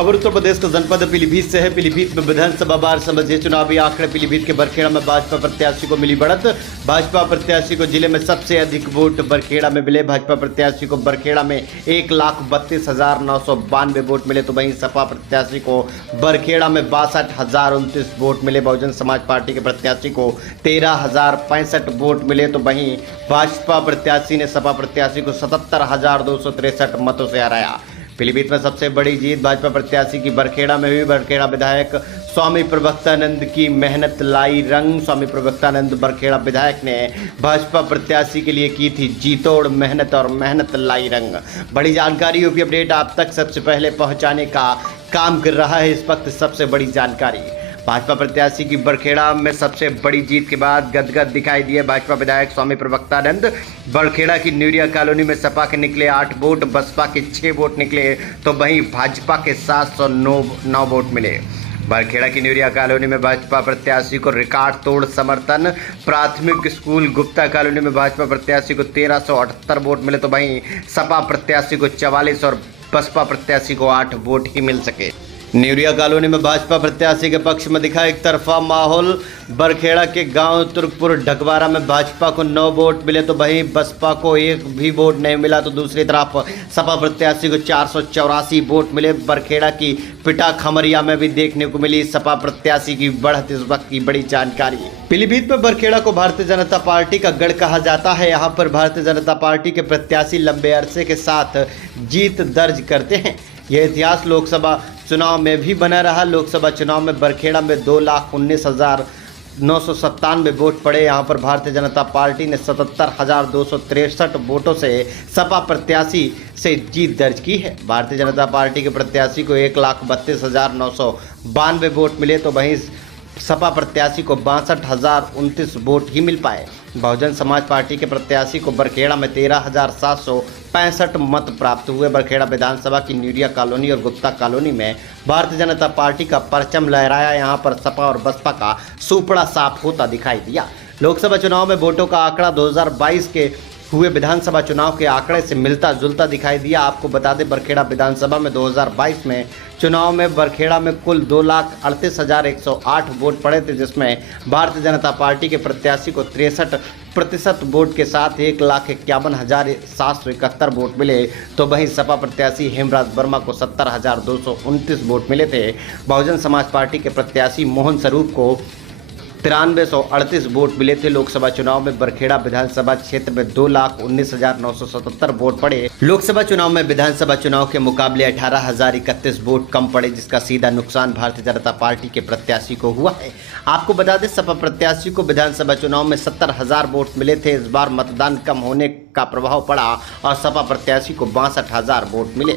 खबर उत्तर प्रदेश के जनपद पीलीभीत से है। पीलीभीत में विधानसभा बार समझे चुनावी आंकड़े। पीलीभीत के बरखेड़ा में भाजपा प्रत्याशी को मिली बढ़त। भाजपा प्रत्याशी को जिले में सबसे अधिक वोट बरखेड़ा में मिले। भाजपा प्रत्याशी को बरखेड़ा में 1,32,992 वोट मिले, तो वहीं सपा प्रत्याशी को बरखेड़ा में 62,029 वोट मिले। बहुजन समाज पार्टी के प्रत्याशी को 13,065 वोट मिले, तो वहीं भाजपा प्रत्याशी ने सपा प्रत्याशी को 77,263 मतों से हराया। पीलीभीत में सबसे बड़ी जीत भाजपा प्रत्याशी की बरखेड़ा में हुई। बरखेड़ा विधायक स्वामी प्रवक्तानंद की मेहनत लाई रंग। स्वामी प्रवक्तानंद बरखेड़ा विधायक ने भाजपा प्रत्याशी के लिए की थी जीतोड़ मेहनत और मेहनत लाई रंग। बड़ी जानकारी यूपी अपडेट आप तक सबसे पहले पहुंचाने का काम कर रहा है। इस वक्त सबसे बड़ी जानकारी भाजपा प्रत्याशी की बरखेड़ा में सबसे बड़ी जीत के बाद गदगद दिखाई दिए भाजपा विधायक स्वामी प्रवक्तानंद। बरखेड़ा की न्यूरिया कॉलोनी में सपा के निकले 8 वोट, बसपा के 6 वोट निकले, तो वहीं भाजपा के 709 वोट मिले। बरखेड़ा की न्यूरिया कॉलोनी में भाजपा प्रत्याशी को रिकॉर्ड तोड़ समर्थन। प्राथमिक स्कूल गुप्ता कॉलोनी में भाजपा प्रत्याशी को 1378 वोट मिले, तो वहीं सपा प्रत्याशी को 44 और बसपा प्रत्याशी को 8 वोट ही मिल सके। न्यूरिया कॉलोनी में भाजपा प्रत्याशी के पक्ष में दिखा एक तरफा माहौल। बरखेड़ा के गांव तुर्कपुर ढकवारा में भाजपा को 9 वोट मिले, तो वहीं बसपा को 1 भी वोट नहीं मिला, तो दूसरी तरफ सपा प्रत्याशी को 484 वोट मिले। बरखेड़ा की पिटा खमरिया में भी देखने को मिली सपा प्रत्याशी की बढ़त। इस वक्त की बड़ी जानकारी पीलीभीत में बरखेड़ा को भारतीय जनता पार्टी का गढ़ कहा जाता है। यहाँ पर भारतीय जनता पार्टी के प्रत्याशी लंबे अरसे के साथ जीत दर्ज करते हैं। यह इतिहास लोकसभा चुनाव में भी बना रहा। लोकसभा चुनाव में बरखेड़ा में 2,19,997 वोट पड़े। यहां पर भारतीय जनता पार्टी ने 77,263 वोटों से सपा प्रत्याशी से जीत दर्ज की है। भारतीय जनता पार्टी के प्रत्याशी को 1,32,992 वोट मिले, तो वहीं सपा प्रत्याशी को 62,029 वोट ही मिल पाए। बहुजन समाज पार्टी के प्रत्याशी को बरखेड़ा में 13,765 मत प्राप्त हुए। बरखेड़ा विधानसभा की न्यूरिया कॉलोनी और गुप्ता कॉलोनी में भारतीय जनता पार्टी का परचम लहराया। यहां पर सपा और बसपा का सुपड़ा साफ होता दिखाई दिया। लोकसभा चुनाव में वोटों का आंकड़ा 2022 के हुए विधानसभा चुनाव के आंकड़े से मिलता जुलता दिखाई दिया। आपको बता दें, बरखेड़ा विधानसभा में 2022 में चुनाव में बरखेड़ा में कुल 2,38,108 वोट पड़े थे, जिसमें भारतीय जनता पार्टी के प्रत्याशी को 63% वोट के साथ 1,51,771 वोट मिले, तो वहीं सपा प्रत्याशी हेमराज वर्मा को 70,229 वोट मिले थे। बहुजन समाज पार्टी के प्रत्याशी मोहन स्वरूप को 9338 वोट मिले थे। लोकसभा चुनाव में बरखेड़ा विधानसभा क्षेत्र में 2,19,977 वोट पड़े। लोकसभा चुनाव में विधानसभा चुनाव के मुकाबले 18,031 वोट कम पड़े, जिसका सीधा नुकसान भारतीय जनता पार्टी के प्रत्याशी को हुआ है। आपको बता दें, सपा प्रत्याशी को विधानसभा चुनाव में 70,000 वोट मिले थे। इस बार मतदान कम होने का प्रभाव पड़ा और सपा प्रत्याशी को 62,000 वोट मिले।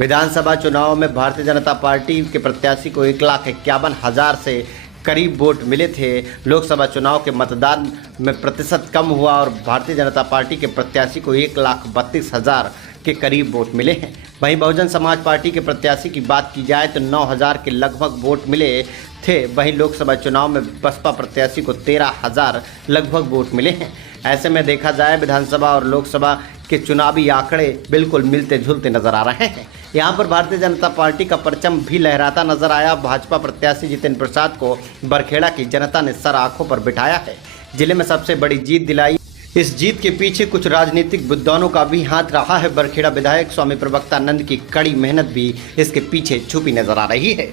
विधानसभा चुनाव में भारतीय जनता पार्टी के प्रत्याशी को 1,51,000 से करीब वोट मिले थे। लोकसभा चुनाव के मतदान में प्रतिशत कम हुआ और भारतीय जनता पार्टी के प्रत्याशी को 1,32,000 के करीब वोट मिले हैं। वहीं बहुजन समाज पार्टी के प्रत्याशी की बात की जाए तो 9,000 के लगभग वोट मिले थे। वहीं लोकसभा चुनाव में बसपा प्रत्याशी को 13,000 लगभग वोट मिले हैं। ऐसे में देखा जाए, विधानसभा और लोकसभा के चुनावी आंकड़े बिल्कुल मिलते जुलते नजर आ रहे हैं। यहाँ पर भारतीय जनता पार्टी का परचम भी लहराता नजर आया। भाजपा प्रत्याशी जितेंद्र प्रसाद को बरखेड़ा की जनता ने सर आंखों पर बिठाया है, जिले में सबसे बड़ी जीत दिलाई। इस जीत के पीछे कुछ राजनीतिक बुद्धिमानों का भी हाथ रहा है। बरखेड़ा विधायक स्वामी प्रवक्तानंद की कड़ी मेहनत भी इसके पीछे छुपी नजर आ रही है।